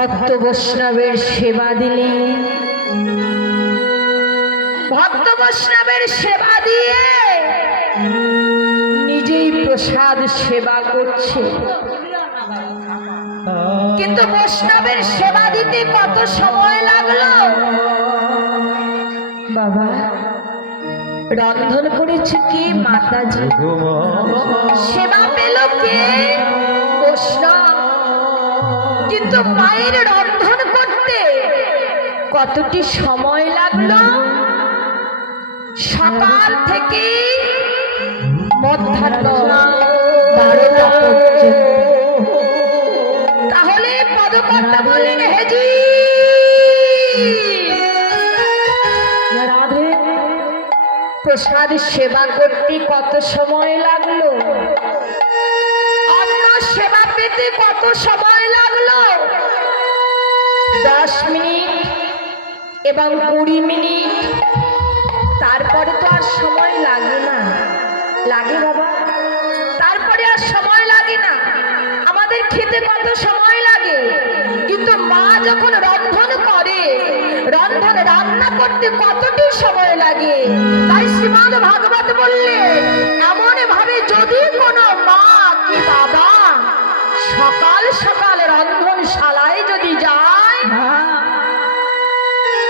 ভক্ত বৈষ্ণবের সেবা দিলে, ভক্ত বৈষ্ণবের সেবা দিয়ে নিজেই প্রসাদ সেবা করছে। কিন্তু বৈষ্ণবের সেবা দিতে কত সময় লাগলো বাবা? রন্ধন করেছে কি? মাতাজি। সেবা পেল কে? বৈষ্ণব। কিন্তু মায়ের রন্ধন করতে কতটি সময় লাগলো? সকাল থেকে মধ্যাহ্ন 12টা পর্যন্ত। তাহলে পদকর্তা বললেন, হেজি রাধে, প্রসাদ সেবা করতে কত সময় লাগলো? অন্ন সেবা পেতে কত সময় লাগলো? 10 মিনিট এবং 20 মিনিট। তারপরে তো আর সময় লাগে না। লাগে বাবা? তারপরে আর সময় লাগে না। আমাদের খেতে কত সময় লাগে, কিন্তু মা যখন রন্ধন করে, রন্ধন রান্না করতে কতটি সময় লাগে। তাই শ্রীমদ্ ভাগবত বললে, এমন ভাবে যদি কোনো মা কি বাবা সকাল সকাল রন্ধনশালায় যদি যায়,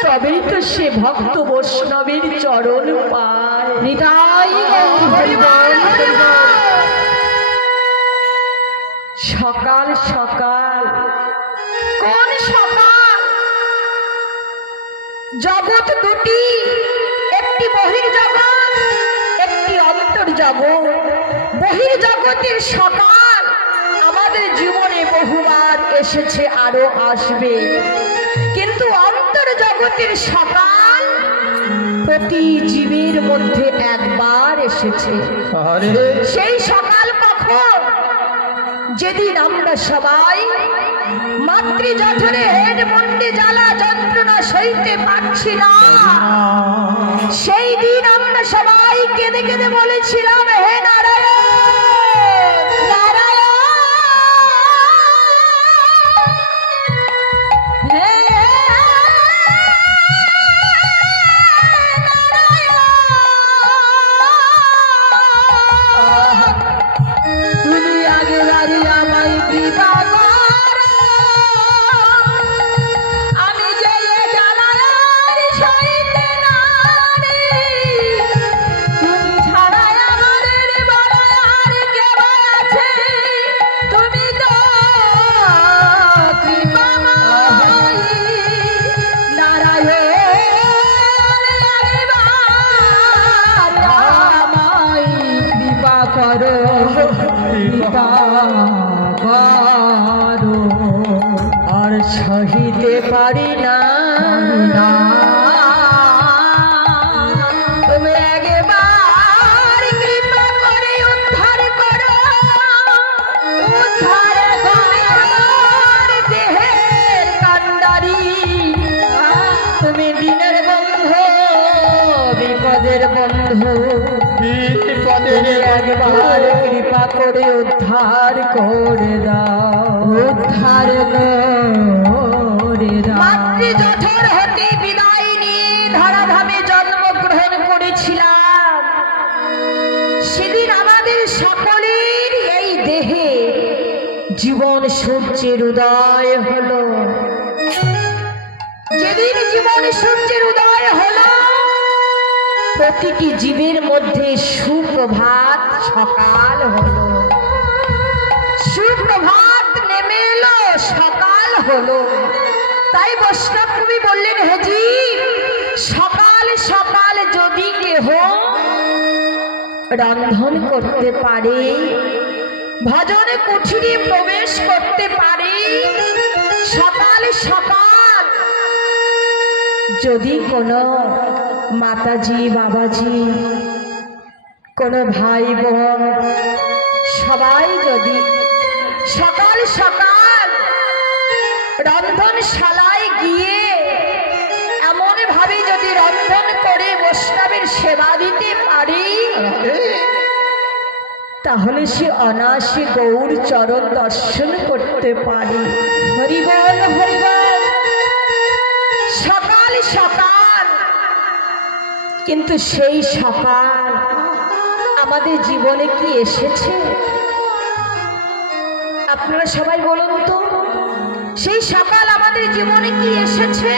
তবেই তো সে ভক্ত বৈষ্ণবের চরণ পায়। হৃদয় সকাল সকাল, কোন সকাল? জগৎ দুটি, একটি বহির্জগৎ, একটি অন্তর্জগৎ। বহির্জগতের সকাল আমাদের জীবনে বহুবার এসেছে, আরো আসবে। কিন্তু অন্তর্জগতের সকাল প্রতি জীবের মধ্যে একবার এসেছে। সেই সকাল কখন? যেদিন আমরা সবাই মাতৃজঠরে হেড মন্ডে জ্বালা যন্ত্রণা সইতে পারছি না, সেই দিন আমরা সবাই কেঁদে কেঁদে বলেছিলাম, হে নারায়ণ নারায়ণ, হে তুমি আগে বাড়ি আমায় কৃপা করো, আমি যে জ্বালার সইতে নারি, তুমি ছাড়া আমাদের বড় আর কেউ আছে? তুমি তো কৃপাময় নারায়ণ, আমায় কৃপা করো, আর সহিতে পারি না, তুমি একবার কৃপা করে উদ্ধার করো, উদ্ধার করো দেহের কান্ডারি। তুমি দিনের বন্ধু, বিপদের বন্ধু, বিপদের একবার কৃপা করে উদ্ধার করে দাও, উদ্ধার করে দাও। মাতৃজঠর হতে বিদায় নিয়ে ধরাধামে জন্মগ্রহণ করেছিলাম, সেদিন আমাদের সকলের এই দেহে জীবন সূর্যের উদয় হলো। যেদিন জীবন সূর্যের উদয় হলো, প্রতিটি জীবের মধ্যে সুপ্রভাত সকাল হলো, সুপ্রভাত নেমে এলো, সকাল হলো। তাই বৈষ্ণব কবি বললেন, হেজি সকাল সকাল যদি কেহ রন্ধন করতে পারে, ভজন কুঠিরে প্রবেশ করতে পারে, সকাল সকাল যদি কোনো মাতাজি বাবাজি, কোনো ভাই বোন সবাই যদি সকাল সকাল রন্ধনশালায় গিয়ে এমন ভাবে যদি রন্ধন করে বৈষ্ণবের সেবা দিতে পারি, তাহলে সে অনায়াসে গৌর চরণ দর্শন করতে পারে। হরি বল হরি বল। কিন্তু সেই সকাল আমাদের জীবনে কি এসেছে? আপনারা সবাই বলুন তো, সেই সকাল আমাদের জীবনে কি এসেছে?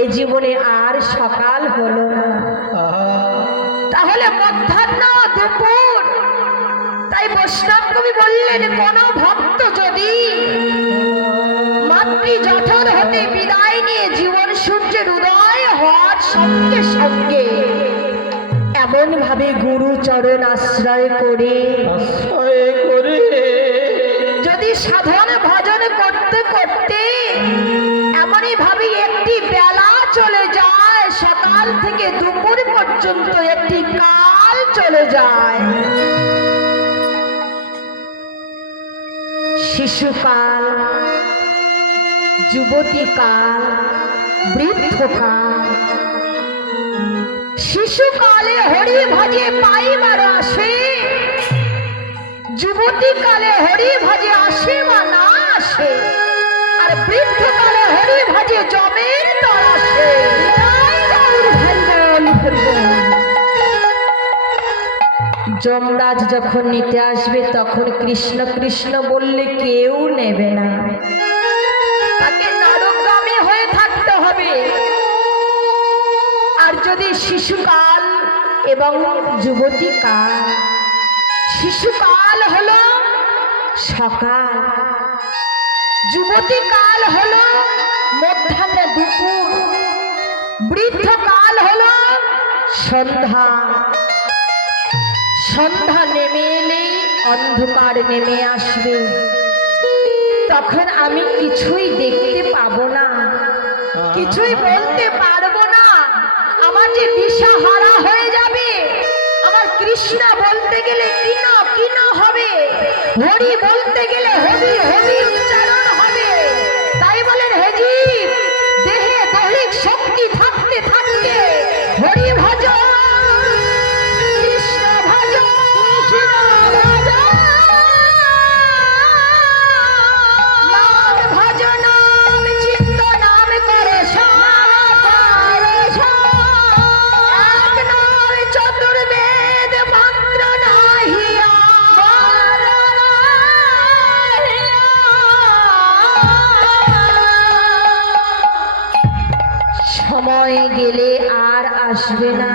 এ জীবনে আর সকাল হলো না। তাহলে মধ্যাহ্ন, দুপুর। তাই বৈষ্ণব কবি বললেন, কোন ভক্ত যদি মাতৃ জঠর হতে বিদায় নিয়ে জীবন সূর্যের উদয় হওয়ার সঙ্গে সঙ্গে এমন ভাবে গুরু চরণ আশ্রয় করে যদি সাধন ভজন করতে করতে এমনই ভাবে একটি বেলা চলে যায়, সকাল থেকে দুপুর পর্যন্ত একটি কাল চলে যায়। শিশুকাল, যুবতীকাল, বৃদ্ধকাল। শিশুকালে হরি ভজে পাইবার আসে, যুবতীকালে হরি ভজে আসে বা না আসে, আর বৃদ্ধকালে হরি ভজে জমের তরাসে। যমরাজ যখন নিতে আসবে তখন কৃষ্ণ কৃষ্ণ বললে কেউ নেবে না, তাকে নরকগামী হয়ে থাকতে হবে। আর যদি শিশুকাল এবং যুবতীকাল, শিশুকাল হলো সকাল, যুবতীকাল হলো মধ্যাহ্ন দুপুর, বৃদ্ধকাল হলো সন্ধ্যা। সন্ধ্যা নেমে এলে অন্ধকার নেমে আসবে, তখন আমি কিছুই দেখতে পাবো না, কিছুই বলতে পারবো না, আমার যে দিশাহারা হয়ে যাবে। আমার কৃষ্ণ বলতে গেলে কিন কিন হবে, হরি বলতে গেলে হবি হবি উচ্চারণ হবে। তাই বলেন, হে জীব, দেহে দৈহিক শক্তি থাকতে থাকতে হরি ভজ, কৃষ্ণ ভজ, কৃষ্ণ ভজ, নাম ভজ, নাম চিত্ত, নাম করে চতুর্বেদ মন্ত্র নাহিয়া সময় গেলে আর আসবে না।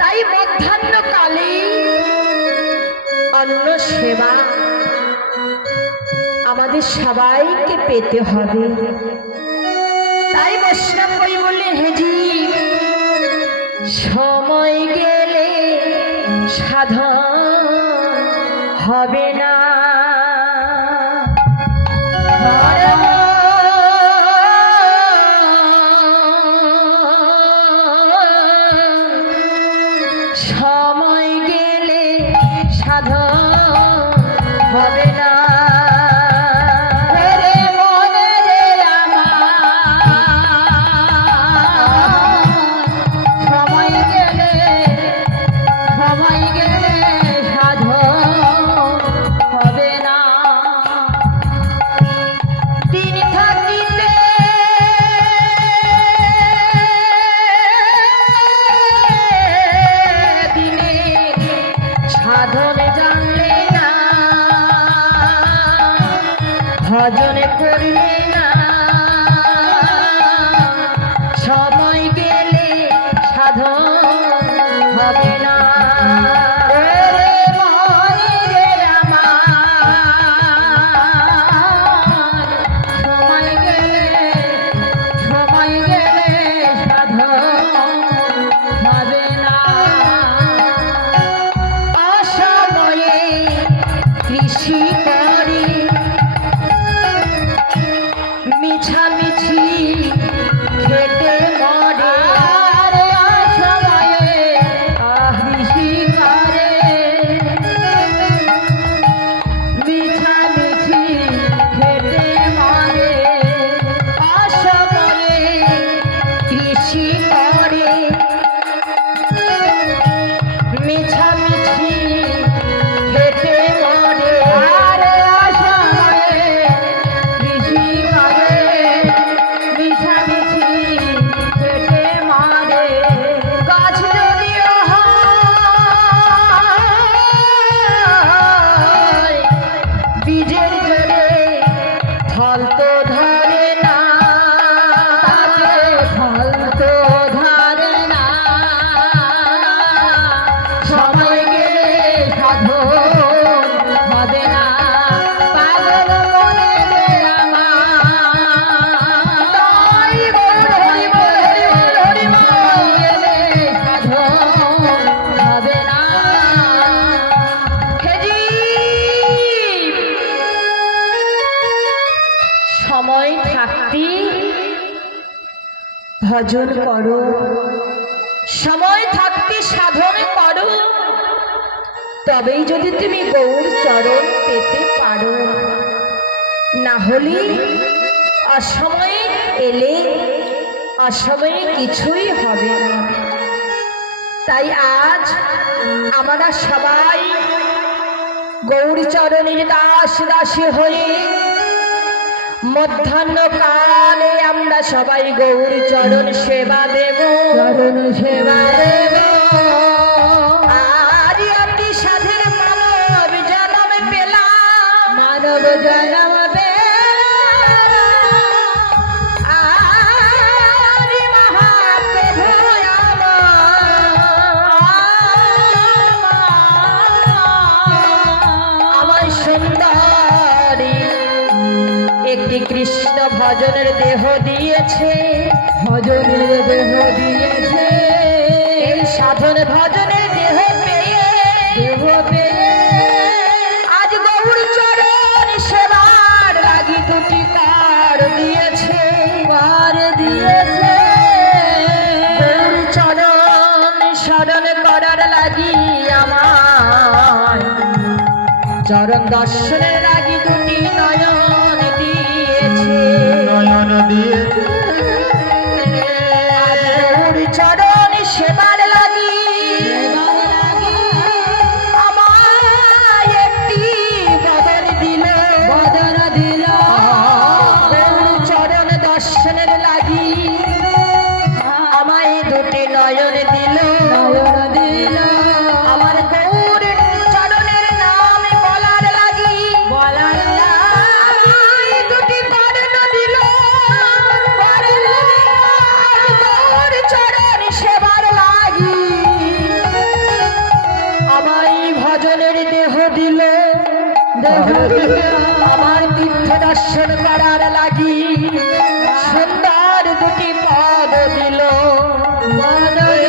তাই মধ্যাহ্নকালে অন্ন সেবা আমাদের সবাইকে পেতে হবে। তাই বৈষ্ণব কই বললেন, হে জীব, সময় গেলে সাধন হবে না। সময় গেলে সাধন হবে না। ভজন করো, সময় থাকতে সাধন করো, তবেই যদি তুমি গৌর চরণ পেতে পারো। না হলে অসময়ে এলে অসময়ে কিছুই হবে না। তাই আজ আমরা সবাই গৌর চরণের দাস দাসী হয়ে মধ্যাহ্নকালে আমরা সবাই গৌর চরণ সেবা দেব, চরণ সেবা দেব। আর অতি সাধের মানব জন্ম পেলাম, মানব জন্ম একটি কৃষ্ণ ভজনের দেহ দিয়েছে, ভজনের দেহ দিয়েছে। এই সাধন ভজনের দেহ পেয়ে আজ গৌর চরণ সেবার লাগি দুটি কার দিয়েছে, গৌর চরণ স্মরণ করার লাগি আমার চরণ দর্শনের লাগি দুটি নয়ন দিয়েছে। গৌর চরণ সেবার লাগি আমায় একটি বদন দিল, গৌর চরণ দর্শনের লাগি আমায় দুটি নয়ন দিল। আমার গৌর চরণের নাম বলার লাগি আমায় দুটি কর্ণ দিল। গৌর চরণ সেবার লাগি আমায় ভজনের দেহ দিল, আমার তীর্থ দর্শন করার লাগি সুন্দর দুটি পদ দিল।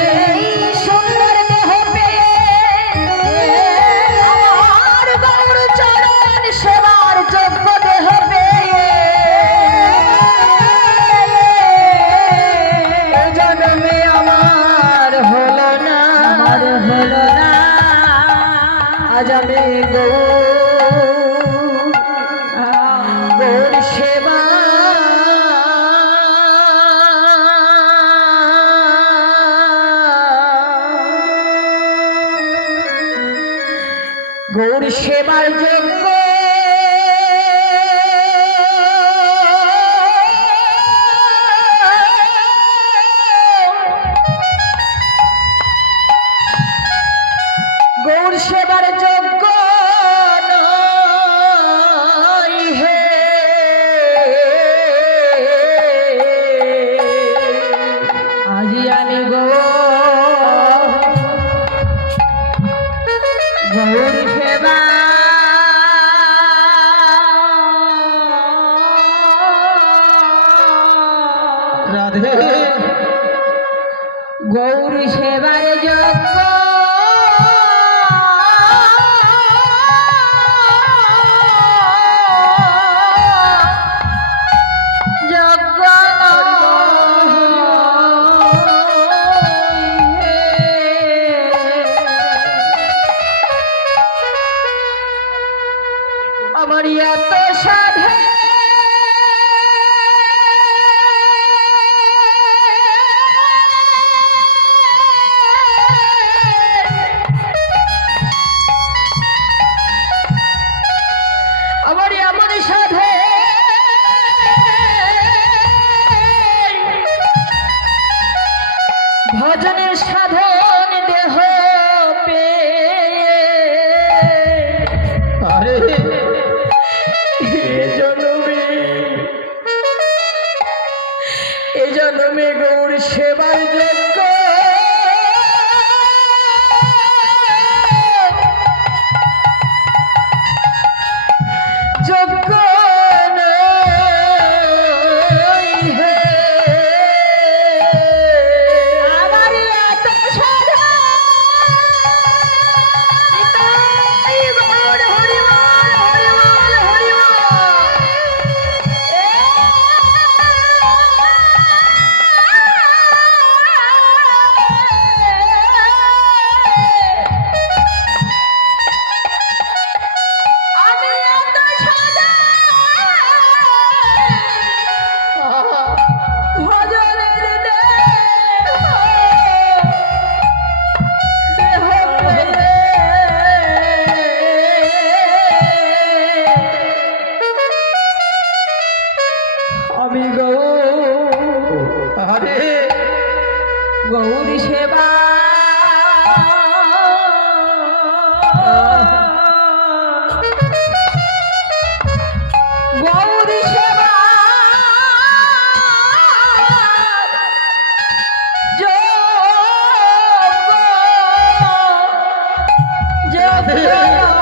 এই সুন্দর দেহ পেয়ে আমার গৌর চরণ সেবার যোগ্য দেহ পেয়ে জন্মে আমার হলো না, আজ আমি গৌর সেবা গৌর সেবার যোগ্য গৌর সেবার যোগ্য নই হে। আজি আমি গৌর সেবা রাধে গৌর সেবার যোগ্য আমার এত সাধে আমার এমন সাধে ভজনের সাধন দেহ পেয়ে এ জন্মে গৌর সেবার যোগ্য যোগ্য নই হে। আমার এত সাধন সেবা গৌরী সেবা যোগ্য